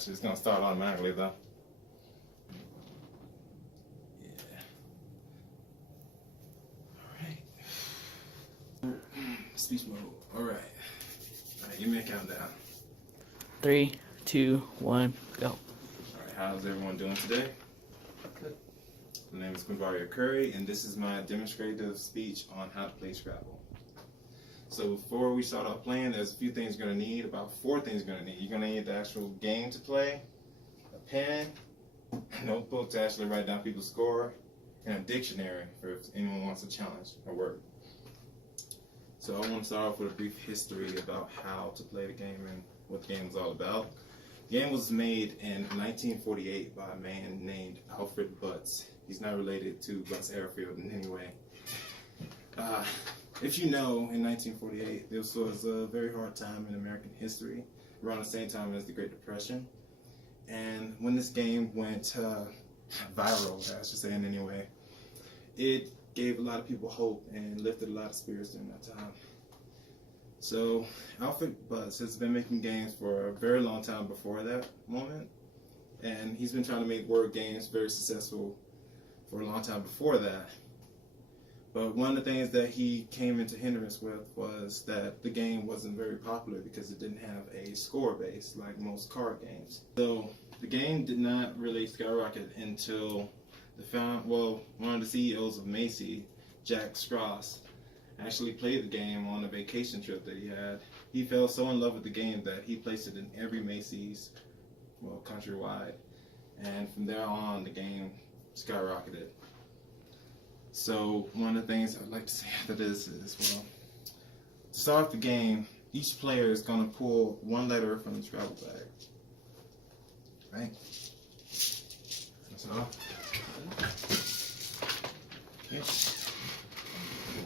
Actually, it's gonna start automatically though. Yeah. Alright. Speech mode. Alright. Alright, give me a countdown. 3, 2, 1, go. Alright, how's everyone doing today? Good. My name is Quinvario Curry, and this is my demonstrative speech on how to play Scrabble. So before we start off playing, there's a few things you're going to need, about 4 things you're going to need. You're going to need the actual game to play, a pen, a notebook to actually write down people's score, and a dictionary for if anyone wants to challenge a word. So I want to start off with a brief history about how to play the game and what the game was all about. The game was made in 1948 by a man named Alfred Butz. He's not related to Butz Airfield in any way. If you know, in 1948, this was a very hard time in American history, around the same time as the Great Depression. And when this game went viral, I should say in any way, it gave a lot of people hope and lifted a lot of spirits during that time. So Alfred Butz has been making games for a very long time before that moment, and he's been trying to make word games very successful for a long time before that. But one of the things that he came into hindrance with was that the game wasn't very popular because it didn't have a score base like most card games. So the game did not really skyrocket until one of the CEOs of Macy, Jack Straus, actually played the game on a vacation trip that he had. He fell so in love with the game that he placed it in every Macy's, countrywide. And from there on, the game skyrocketed. So one of the things I'd like to say after this is, to start off the game, each player is going to pull one letter from the Scrabble bag. Right? That's all. Okay.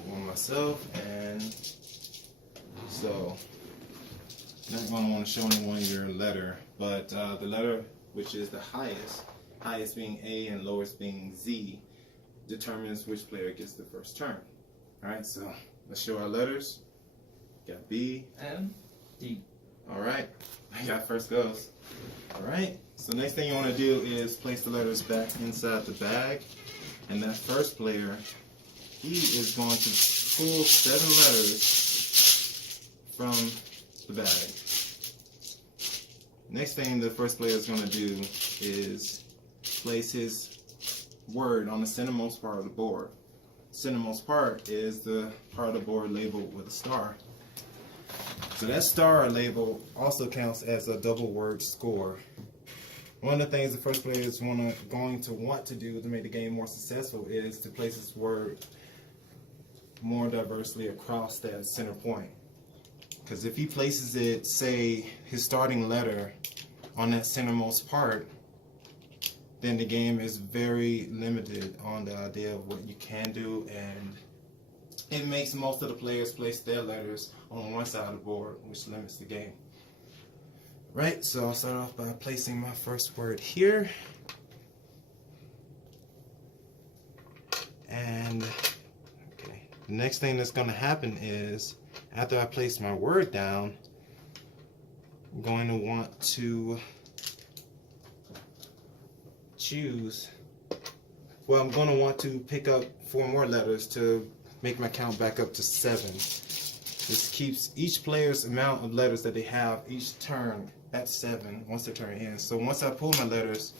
Pull one myself, and so I'm not going to want to show anyone your letter, but the letter which is the highest being A and lowest being Z, determines which player gets the first turn. Alright, so let's show our letters. Got B, M, D. Alright, I got first goes. Alright, so next thing you want to do is place the letters back inside the bag. And that first player, he is going to pull 7 letters from the bag. Next thing the first player is going to do is place his word on the centermost part of the board. Centermost part is the part of the board labeled with a star. So that star label also counts as a double word score. One of the things the first player is going to want to do to make the game more successful is to place his word more diversely across that center point. Because if he places it, say, his starting letter on that centermost part, then the game is very limited on the idea of what you can do, and it makes most of the players place their letters on one side of the board, which limits the game. Right, so I'll start off by placing my first word here. And okay, the next thing that's going to happen is, after I place my word down, I'm going to want to choose, I'm going to want to pick up 4 more letters to make my count back up to 7. This keeps each player's amount of letters that they have each turn at 7 once their turn ends. So once I pull my letters,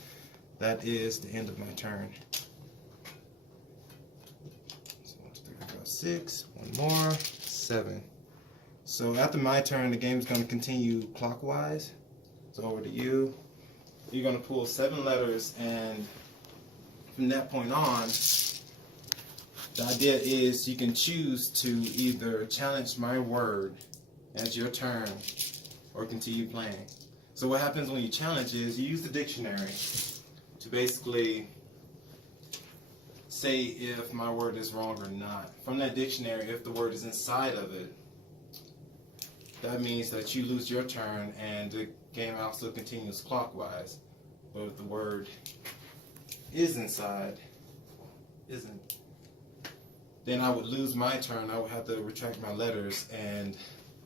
that is the end of my turn. So 1, 2, 3, 4, 5, 6, 1 more, 7. So after my turn, the game is going to continue clockwise. So over to you. You're going to pull 7 letters, and from that point on, the idea is you can choose to either challenge my word as your turn or continue playing. So what happens when you challenge is you use the dictionary to basically say if my word is wrong or not. From that dictionary, if the word is inside of it, that means that you lose your turn and the game also continues clockwise. But if the word is inside, then I would lose my turn. I would have to retract my letters, and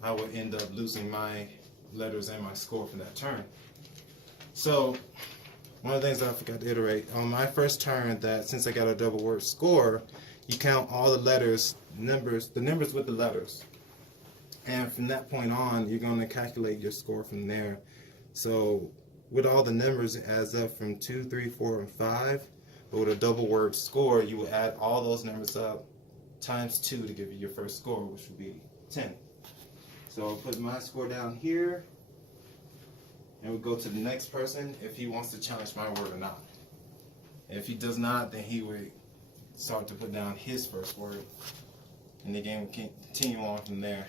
I would end up losing my letters and my score for that turn. So, one of the things I forgot to iterate, on my first turn, that since I got a double word score, you count all the letters, the numbers with the letters. And from that point on, you're going to calculate your score from there. So, with all the numbers, it adds up from 2, 3, 4, and 5. But with a double word score, you will add all those numbers up times 2 to give you your first score, which would be 10. So I'll put my score down here, and we'll go to the next person if he wants to challenge my word or not. And if he does not, then he would start to put down his first word, and the game will continue on from there.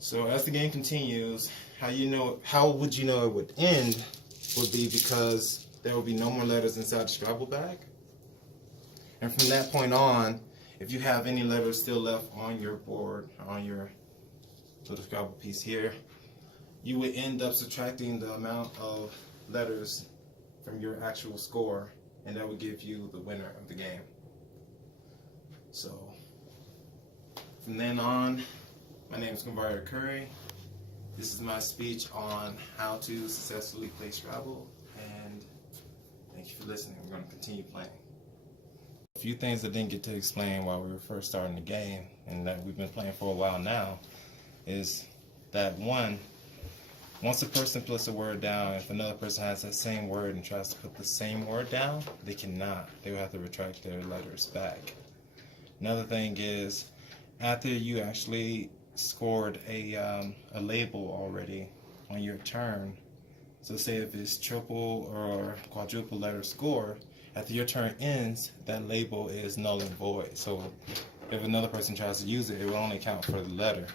So as the game continues, how would you know it would end would be because there will be no more letters inside the Scrabble bag. And from that point on, if you have any letters still left on your board, on your little Scrabble piece here, you would end up subtracting the amount of letters from your actual score, and that would give you the winner of the game. So, from then on, my name is Converter Curry. This is my speech on how to successfully play Scrabble, and thank you for listening. We're going to continue playing. A few things I didn't get to explain while we were first starting the game, and that we've been playing for a while now, is that once a person puts a word down, if another person has that same word and tries to put the same word down, they cannot. They will have to retract their letters back. Another thing is, after you actually scored a label already on your turn, so say if it's triple or quadruple letter score, after your turn ends, that label is null and void. So if another person tries to use it, it will only count for the letter.